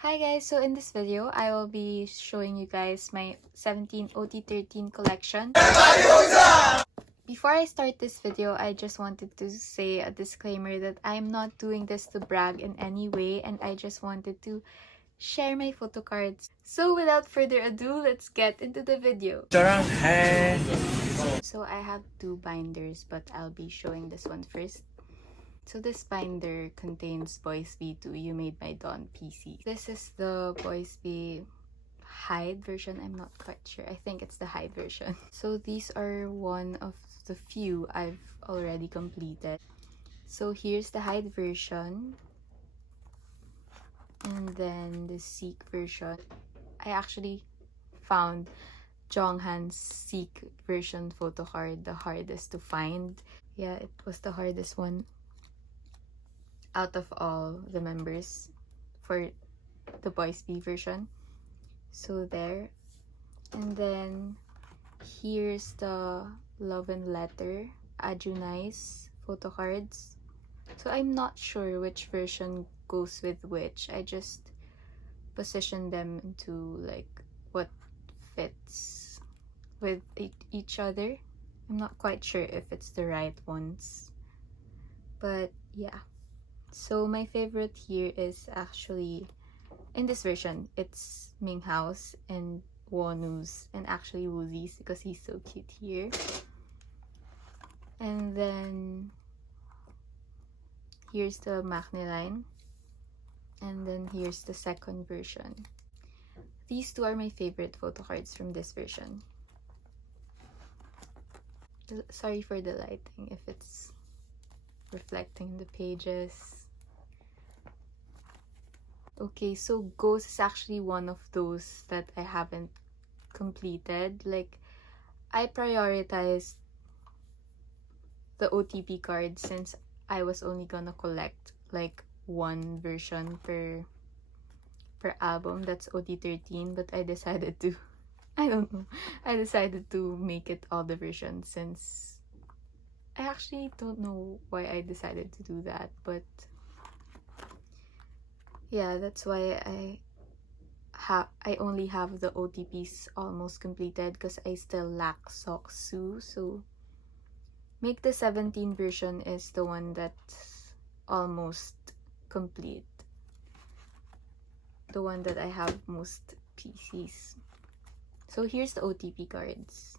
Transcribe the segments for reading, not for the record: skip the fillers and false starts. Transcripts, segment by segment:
Hi guys, so in this video, I will be showing you guys my 17 ot13 collection. Before I start this video, I just wanted to say a disclaimer that I'm not doing this to brag in any way, and I just wanted to share my photo cards. So without further ado, let's get into the video. So I have two binders, but I'll be showing this one first. So this binder contains Boys B2 You Made My Dawn PC. This is the Boys B hide version. I'm not quite sure. I think it's the hide version. So these are one of the few I've already completed. So here's the hide version. And then the Seek version. I actually found Jonghan's Seek version photo card the hardest to find. Yeah, it was the hardest one out of all the members for the Boys B version. So there. And then here's the Love and Letter Ajunai's photo cards. So I'm not sure which version goes with which. I just position them into like what fits with each other. I'm not quite sure if it's the right ones, but yeah. So my favorite here is actually, in this version, it's Minghao's and Wonu's, and actually Woozy's because he's so cute here. And then here's the Maknae line. And then here's the second version. These two are my favorite photo cards from this version. Sorry for the lighting if it's reflecting the pages. Okay, so Ghost is actually one of those that I haven't completed. Like, I prioritized the OTP cards since I was only gonna collect like one version per album. That's ot13, but I decided to I don't know. I decided to make it all the versions since I actually don't know why I decided to do that, but yeah, that's why I only have the OTPs almost completed because I still lack Soksu. So Make the 17 version is the one that's almost complete. The one that I have most PCs. So here's the OTP cards.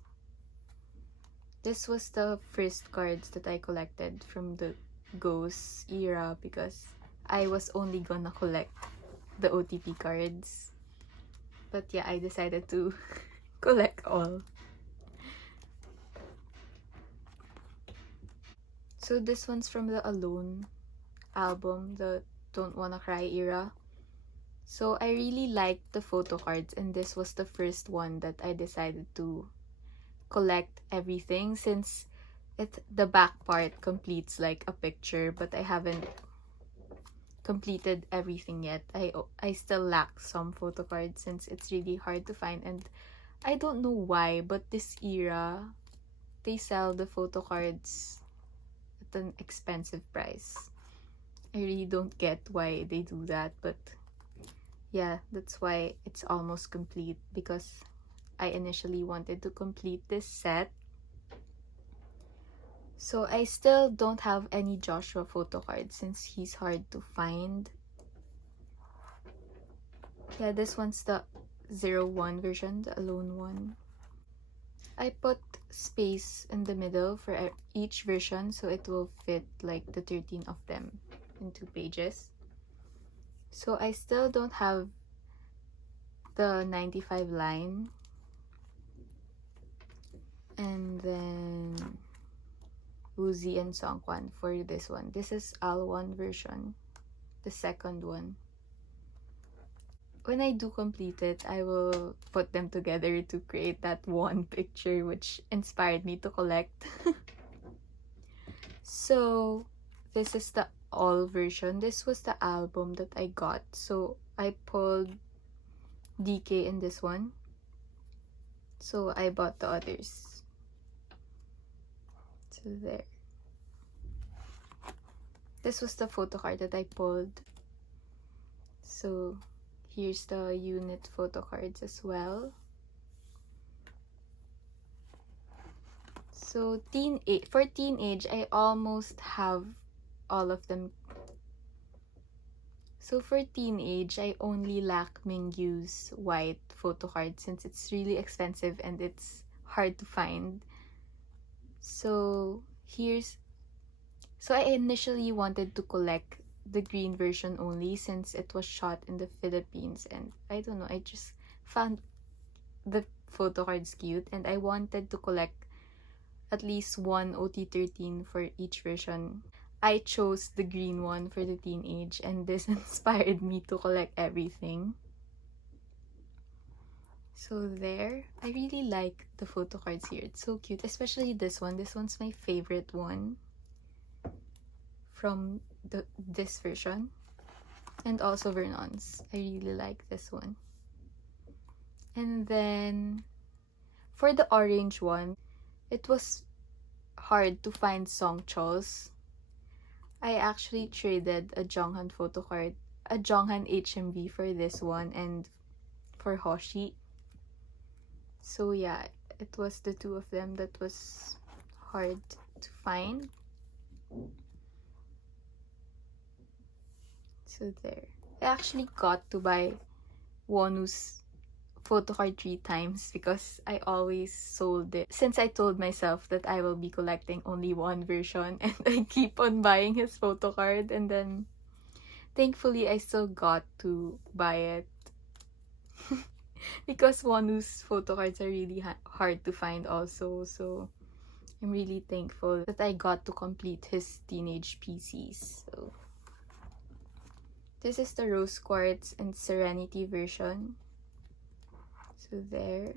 This was the first cards that I collected from the Ghost era because I was only gonna collect the OTP cards. But yeah, I decided to collect all. So this one's from the Alone album, the Don't Wanna Cry era. So I really liked the photo cards, and this was the first one that I decided to collect everything since the back part completes like a picture, but I haven't completed everything yet. I still lack some photo cards since it's really hard to find, and I don't know why, but this era they sell the photo cards at an expensive price. I really don't get why they do that, but yeah, that's why it's almost complete, because I initially wanted to complete this set. So I still don't have any Joshua photo cards since he's hard to find. Yeah, this one's the 01 version, the Alone one. I put space in the middle for each version so it will fit like the 13 of them in 2 pages. So I still don't have the 95 line. And then Woozy and Songkwan for this one. This is Al1 version, the second one. When I do complete it, I will put them together to create that one picture which inspired me to collect. So this is the all version. This was the album that I got. So I pulled DK in this one. So I bought the others. So there. This was the photo card that I pulled. So Here's the unit photo cards as well. So for teenage, I almost have all of them. So for teenage, I only lack Mingyu's white photo card since it's really expensive and it's hard to find. So I initially wanted to collect the green version only since it was shot in the Philippines, and I don't know, I just found the photo cards cute and I wanted to collect at least one ot13 for each version. I chose the green one for the teenage, and this inspired me to collect everything. So there, I really like the photo cards here. It's so cute, especially this one. This one's my favorite one from this version, and also Vernon's. I really like this one. And then for the orange one, it was hard to find Songcheol's. I actually traded a Jonghan photo card, a Jonghan HMV for this one, and for Hoshi. So yeah, it was the two of them that was hard to find. So there. I actually got to buy Wonu's photo card 3 times because I always sold it. Since I told myself that I will be collecting only one version, and I keep on buying his photo card, and then thankfully I still got to buy it. Because Wonu's photo cards are really hard to find also, so I'm really thankful that I got to complete his teenage PCs. So this is the Rose Quartz and Serenity version. So there.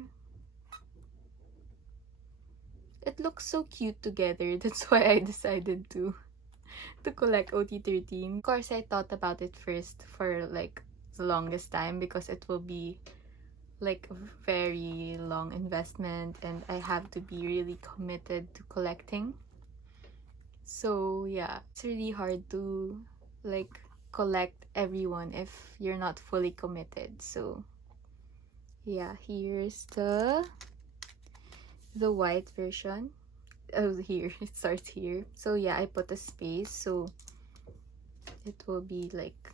It looks so cute together. That's why I decided to collect ot13. Of course, I thought about it first for like the longest time because it will be like a very long investment and I have to be really committed to collecting. So yeah, it's really hard to like collect everyone if you're not fully committed. So yeah, here's the white version. Oh, here it starts here. So yeah, I put a space so it will be like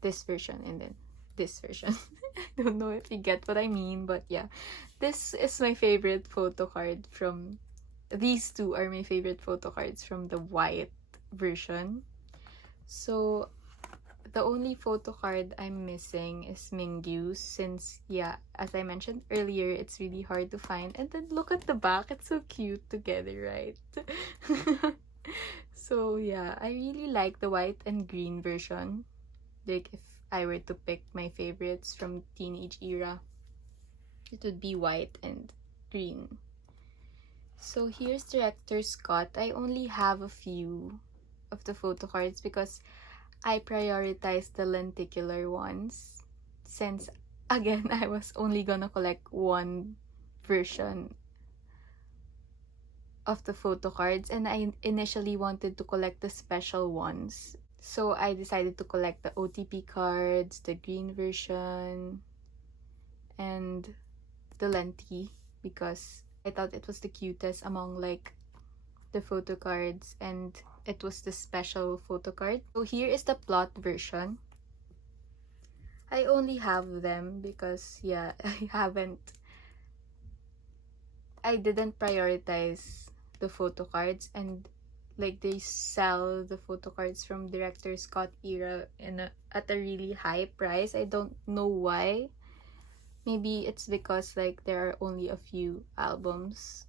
this version and then this version. I don't know if you get what I mean, but yeah, this is my favorite photo card from these two are my favorite photo cards from the white version. So the only photo card I'm missing is Mingyu's since, yeah, as I mentioned earlier, it's really hard to find. And then look at the back. It's so cute together, right? So, yeah, I really like the white and green version. Like, if I were to pick my favorites from teenage era, it would be white and green. So, here's Director Scott. I only have a few of the photo cards because I prioritize the lenticular ones since, again, I was only gonna collect one version of the photo cards and I initially wanted to collect the special ones. So I decided to collect the Otp cards, the green version, and the lenti because I thought it was the cutest among like the photo cards and it was the special photo card. So here is the plot version. I only have them because yeah, I didn't prioritize the photo cards and like they sell the photo cards from Director Scott era at a really high price. I don't know why. Maybe it's because like there are only a few albums.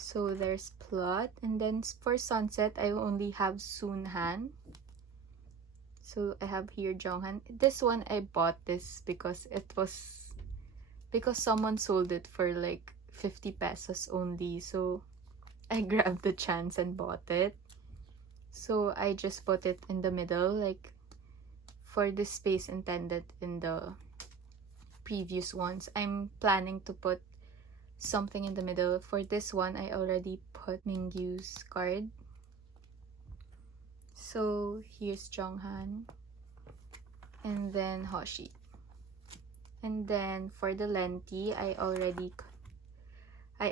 So there's Plot, and then for Sunset, I only have Soonhan. So I have here Jonghan. This one I bought this because someone sold it for like 50 pesos only. So I grabbed the chance and bought it. So I just put it in the middle, like for the space intended in the previous ones. I'm planning to put something in the middle. For this one, I already put Mingyu's card. So here's Jonghan. and then Hoshi. And then for the lenti, I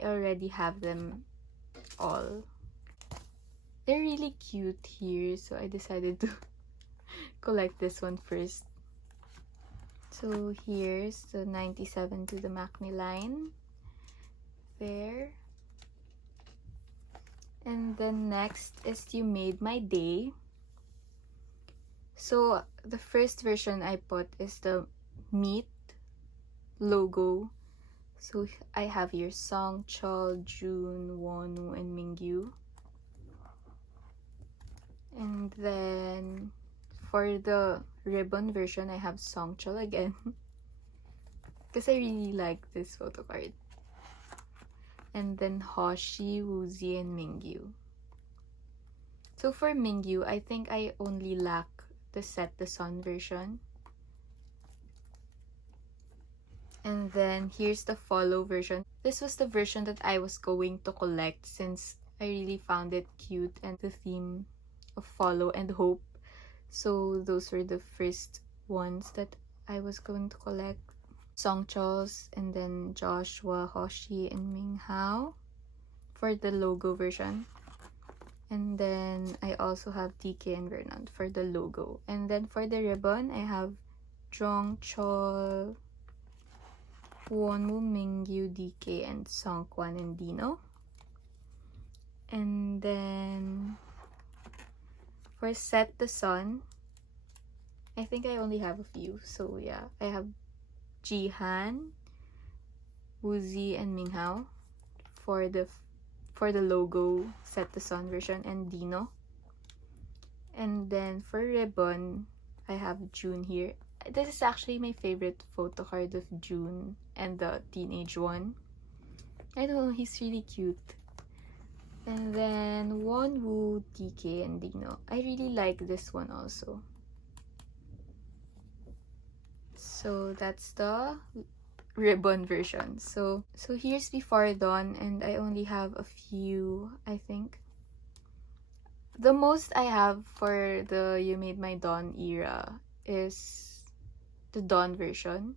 already have them all. They're really cute here, so I decided to collect this one first. So here's the 97 to the Macne line there. And then next is You Made My Day. So the first version I put is the Meet logo. So I have here Songchul, June, Wonwoo, and Mingyu. And then for the ribbon version, I have Songchul again. Because I really like this photo card. And then Hoshi, Woozi, and Mingyu. So for Mingyu, I think I only lack the Set the Sun version. And then here's the Follow version. This was the version that I was going to collect since I really found it cute and the theme of Follow and Hope. So those were the first ones that I was going to collect. Songchul's, and then Joshua, Hoshi, and Minghao for the logo version. And then I also have DK and Vernon for the logo. And then for the ribbon, I have Jongchul, Wonwoo, Mingyu, DK, and Songkwan and Dino. And then for Set the Sun, I think I only have a few. So yeah, I have Jihan, Woozi, and Minghao for the logo Set the Sun version, and Dino. And then for ribbon, I have June here. This is actually my favorite photo card of June and the teenage one. I don't know, he's really cute. And then Wonwoo, DK, and Dino. I really like this one also. So that's the ribbon version. So here's Before Dawn, and I only have a few, I think. The most I have for the You Made My Dawn era is the Dawn version.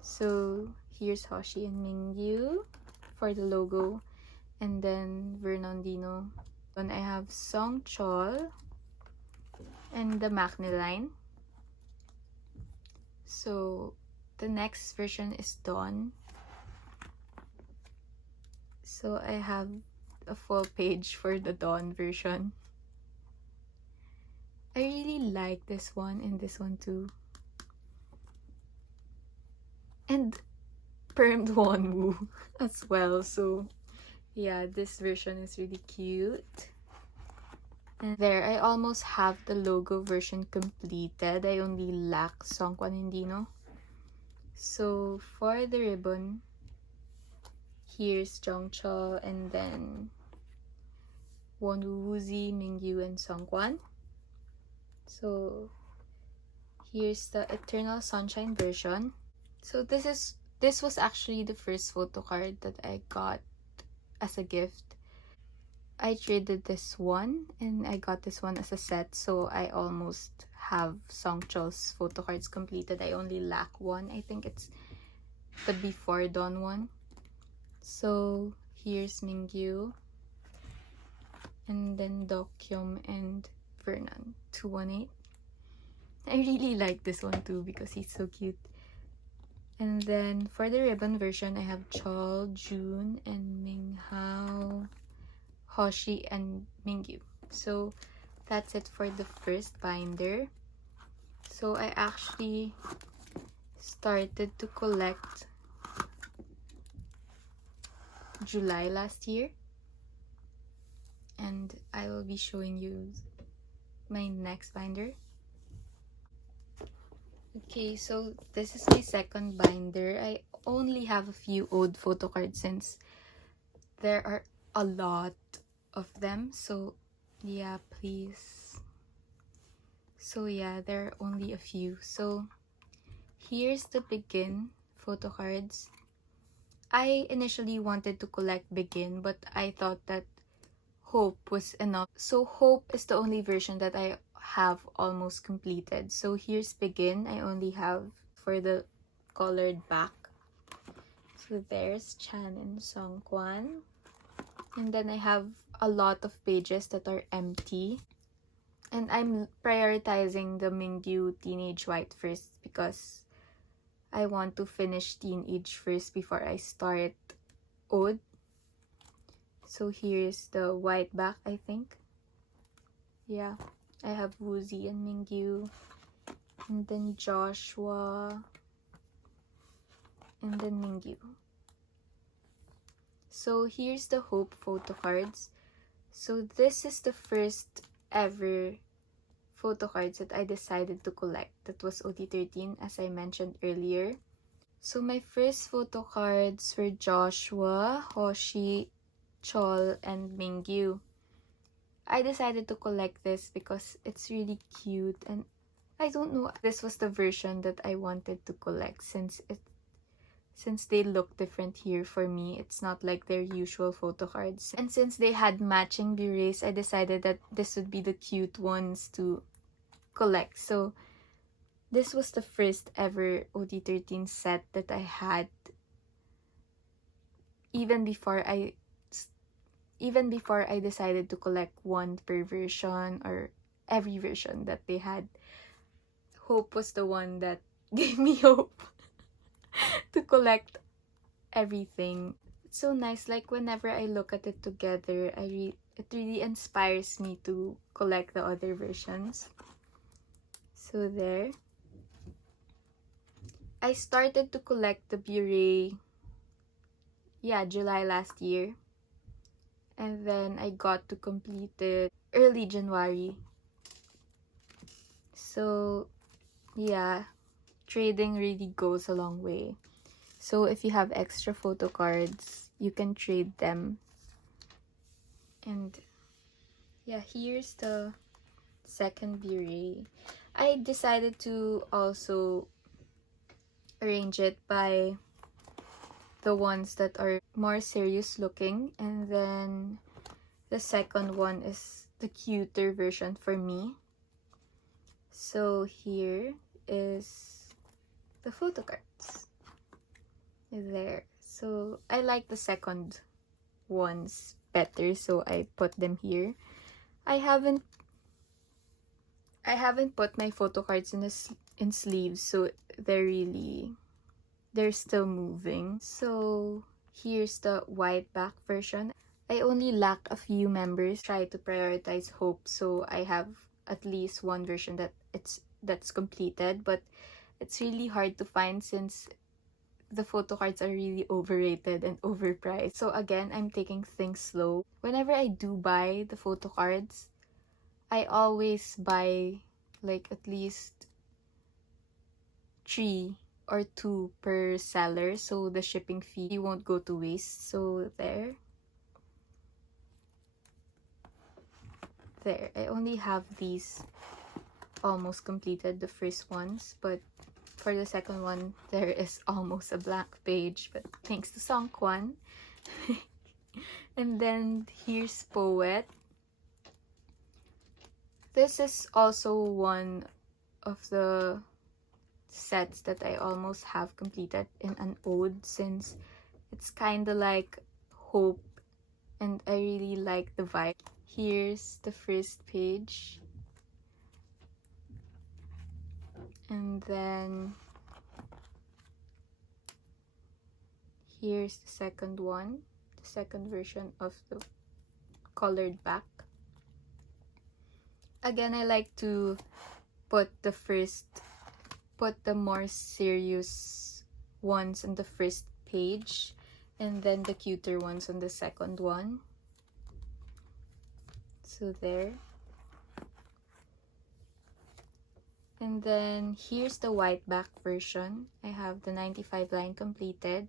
So here's Hoshi and Mingyu for the logo, and then Vernon, Dino. Then I have Songchul and the Macne line. So the next version is Dawn. So I have a full page for the Dawn version. I really like this one and this one too. And permed Wonwoo as well. So yeah, this version is really cute. And there, I almost have the logo version completed. I only lack Songkwan and Dino. So for the ribbon, here's Jongchul, and then Wonwoo, Woozi, Mingyu, and Songkwan. So here's the Eternal Sunshine version. So this was actually the first photo card that I got as a gift. I traded this one and I got this one as a set, so I almost have Songchul's photo cards completed. I only lack one. I think it's the Before Dawn one. So here's Mingyu, and then Dokyeom and Vernon 218. I really like this one too because he's so cute. And then for the ribbon version, I have Chol, June, and Minghao, Hoshi, and Mingyu. So that's it for the first binder. So I actually started to collect July last year, and I will be showing you my next binder. Okay, so this is my second binder. I only have a few old photo cards since there are a lot of them. So yeah, please. So yeah, there are only a few. So here's the Begin photo cards. I initially wanted to collect Begin, but I thought that Hope was enough. So Hope is the only version that I have almost completed. So here's Begin. I only have for the colored back. So there's Chan and Songkwan. And then I have a lot of pages that are empty. And I'm prioritizing the Mingyu Teenage White first because I want to finish Teenage first before I start Ode. So here's the white back, I think. Yeah, I have Woozy and Mingyu. And then Joshua. And then Mingyu. So here's the Hope photo cards. So this is the first ever photo cards that I decided to collect. That was ot13, as I mentioned earlier. So my first photo cards were Joshua, Hoshi, Chol, and Mingyu. I decided to collect this because it's really cute, and I don't know, this was the version that I wanted to collect since they look different here for me. It's not like their usual photo cards. And since they had matching berets, I decided that this would be the cute ones to collect. So this was the first ever ot13 set that I had even before I decided to collect one per version or every version that they had. Hope was the one that gave me hope to collect everything. It's so nice, like whenever I look at it together, it really inspires me to collect the other versions. So there. I started to collect the beret, July last year. And then I got to complete it early January. So yeah, trading really goes a long way. So if you have extra photo cards, you can trade them. And yeah, here's the second beret. I decided to also arrange it by the ones that are more serious looking, and then the second one is the cuter version for me. So here is the photo cards there. So I like the second ones better, so I put them here. I haven't put my photo cards in sleeves, so they're still moving. So here's the white back version. I only lack a few members. Try to prioritize Hope, so I have at least one version that's completed, but it's really hard to find since the photo cards are really overrated and overpriced. So again, I'm taking things slow. Whenever I do buy the photo cards, I always buy like at least 3 or 2 per seller, so the shipping fee won't go to waste. So there, I only have these almost completed, the first ones, but for the second one there is almost a blank page, but thanks to Songkwan. And then here's Poet. This is also one of the sets that I almost have completed in an ode, since it's kind of like Hope and I really like the vibe. Here's the first page, and then here's the second one, the second version of the colored back. Again, I like to put the more serious ones on the first page and then the cuter ones on the second one. So there. And then here's the white back version. I have the 95 line completed.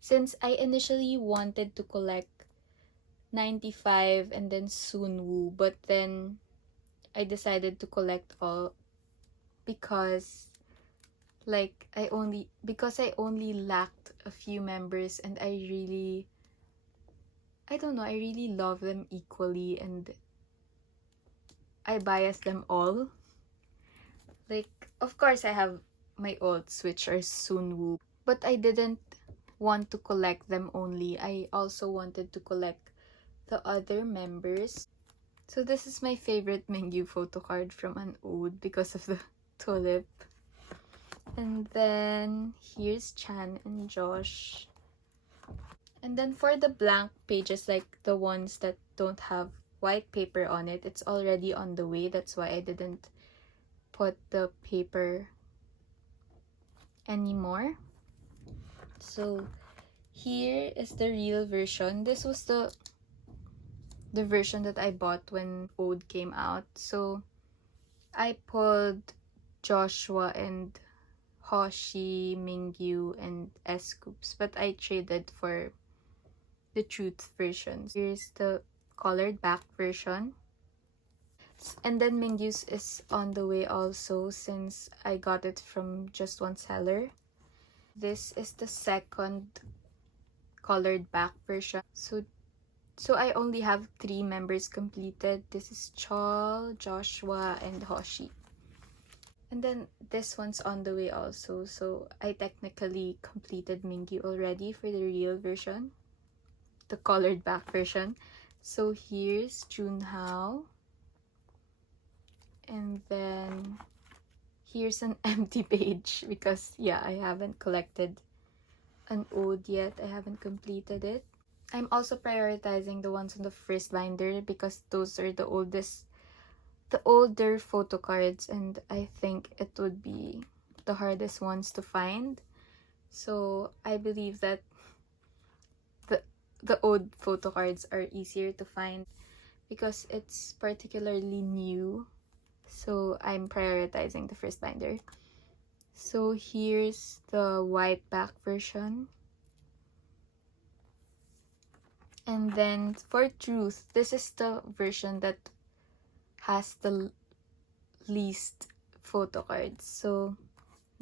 Since I initially wanted to collect 95 and then Sunwoo, but then I decided to collect all because I only lacked a few members, and I really love them equally, and I bias them all. Like, of course I have my alts which are Sunwoo, but I didn't want to collect them only. I also wanted to collect the other members. So this is my favorite Mingyu photo card from an ode because of the tulip. And then here's Chan and Josh. And then for the blank pages, like the ones that don't have white paper on it, it's already on the way. That's why I didn't put the paper anymore. So here is the real version. This was the version that I bought when Ode came out. So I pulled Joshua and Hoshi, Mingyu, and S scoops, but I traded for the truth version. Here's the colored back version. And then Mingyu's is on the way also, since I got it from just one seller. This is the second colored back version. So I only have 3 members completed. This is Chol, Joshua, and Hoshi. And then this one's on the way also. So I technically completed Mingyu already for the real version, the colored back version. So here's Junhao. And then here's an empty page because yeah, I haven't collected an ode yet. I haven't completed it. I'm also prioritizing the ones on the first binder because those are the older photo cards, and I think it would be the hardest ones to find. So I believe that the old photo cards are easier to find because it's particularly new. So I'm prioritizing the first binder. So here's the white back version. And then for truth, this is the version that has the least photo cards. So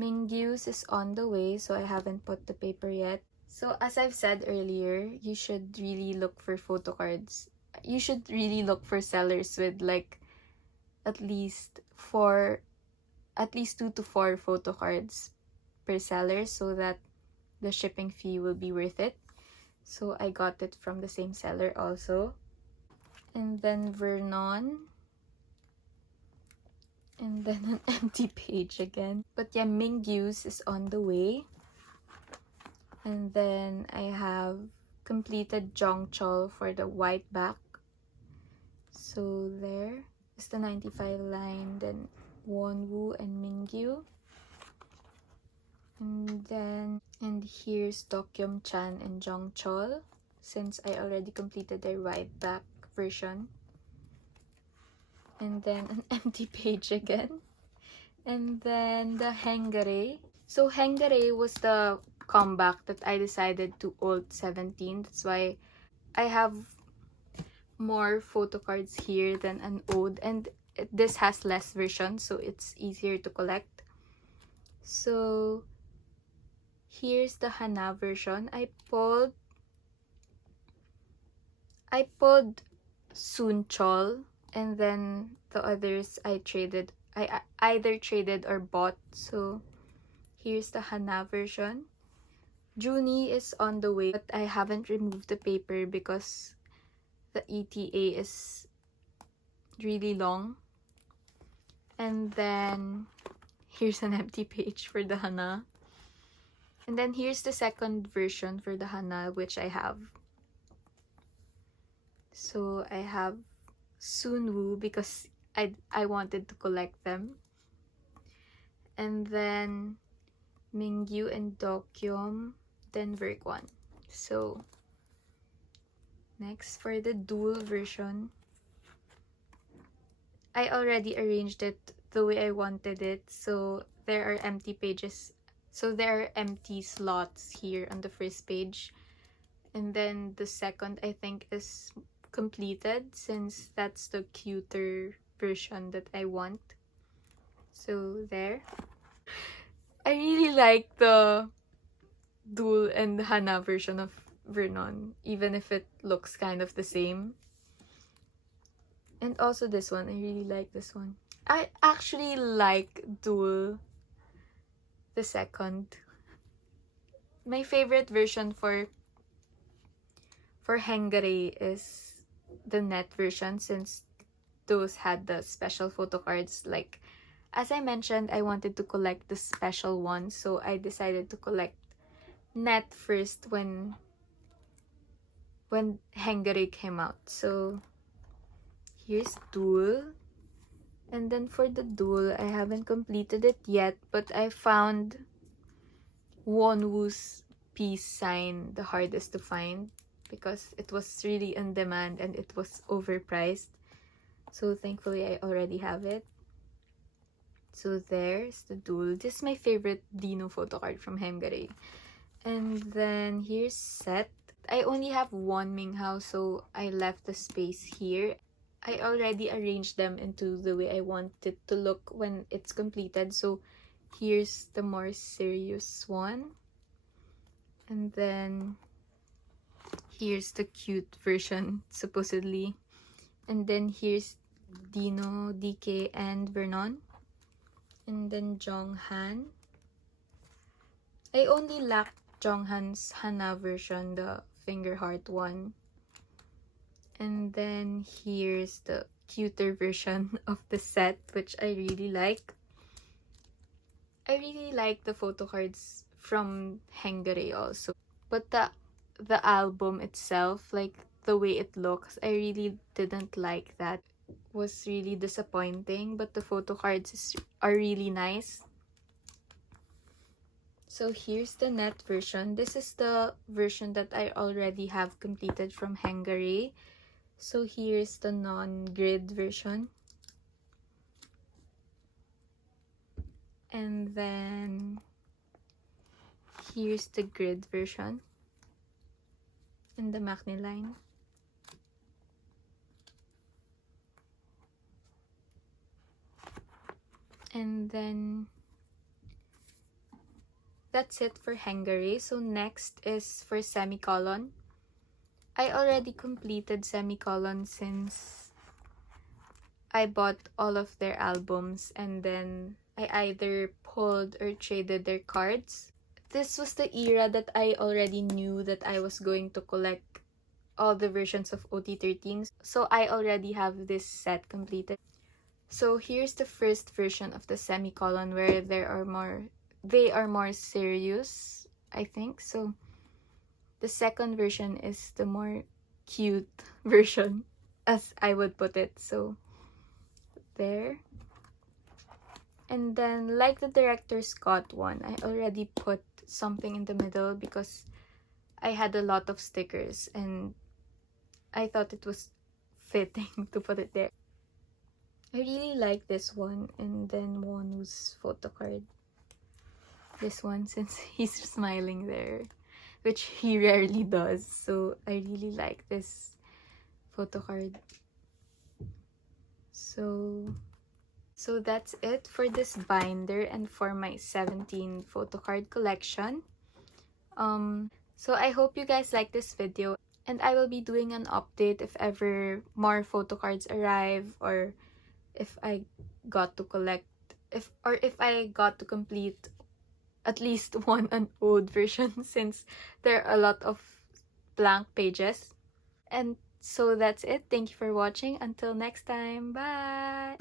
Mingyu's is on the way, so I haven't put the paper yet. So as I've said earlier, you should really look for photo cards. You should really look for sellers with like at least 2 to 4 photo cards per seller so that the shipping fee will be worth it. So I got it from the same seller also. And then Vernon. And then an empty page again. But yeah, Mingyu's is on the way. And then I have completed Jongchol for the white back. So there is the 95 line, then Wonwoo and Mingyu. And here's Dokyeom Chan and Jongchol, since I already completed their white back version. And then an empty page again. And then the Hengare. So Hengare was the comeback that I decided to ot13. That's why I have more photo cards here than an ode, and this has less versions, so it's easier to collect. So here's the Hana version. I pulled Sunchol, and then the others I either traded or bought. So here's the Hana version. Junie is on the way, but I haven't removed the paper because the ETA is really long. And then here's an empty page for the Hana. And then here's the second version for the Hana, which I have. So I have Sunwoo because I wanted to collect them. And then Mingyu and Dokyeom, then Verkwon. So next, for the dual version, I already arranged it the way I wanted it. So there are empty pages. So there are empty slots here on the first page. And then the second, I think, is completed since that's the cuter version that I want. So there. I really like the dual and Hana version of Vernon, even if it looks kind of the same. And also this one, I really like this one. I actually like Duel the second. My favorite version for Hengare is the net version, since those had the special photo cards. Like, as I mentioned, I wanted to collect the special ones, so I decided to collect net first when Hengare came out. So here's Duel. And then for the Duel, I haven't completed it yet, but I found Wonwoo's peace sign the hardest to find because it was really in demand and it was overpriced. So thankfully I already have it. So there's the Duel. This is my favorite Dino photo card from Hengare. And then here's Set. I only have one Minghao, so I left the space here. I already arranged them into the way I want it to look when it's completed. So here's the more serious one. And then here's the cute version, supposedly. And then here's Dino, DK, and Vernon. And then Jonghan. I only lack Jonghan's Hana version, the finger heart one. And then here's the cuter version of the set, which I really like. I really like the photo cards from Hengare also. But the album itself, like the way it looks, I really didn't like that. It was really disappointing, but the photo cards are really nice. So here's the net version. This is the version that I already have completed from Hengare. So here's the non-grid version. And then here's the grid version in the Macne line. And then that's it for Hengare. So next is for Semicolon. I already completed Semicolon since I bought all of their albums and then I either pulled or traded their cards. This was the era that I already knew that I was going to collect all the versions of ot13. So I already have this set completed. So here's the first version of the Semicolon where they are more serious, I think. So the second version is the more cute version, as I would put it. So there. And then, like the director's Scott one, I already put something in the middle because I had a lot of stickers and I thought it was fitting to put it there. I really like this one, and then Wonwoo's photo card. This one, since he's smiling there, which he rarely does. So I really like this photo card. So that's it for this binder and for my 17 photo card collection. So I hope you guys like this video, and I will be doing an update if ever more photo cards arrive, or if I got to collect, if I got to complete at least one an old version, since there are a lot of blank pages. And so that's it. Thank you for watching. Until next time. Bye!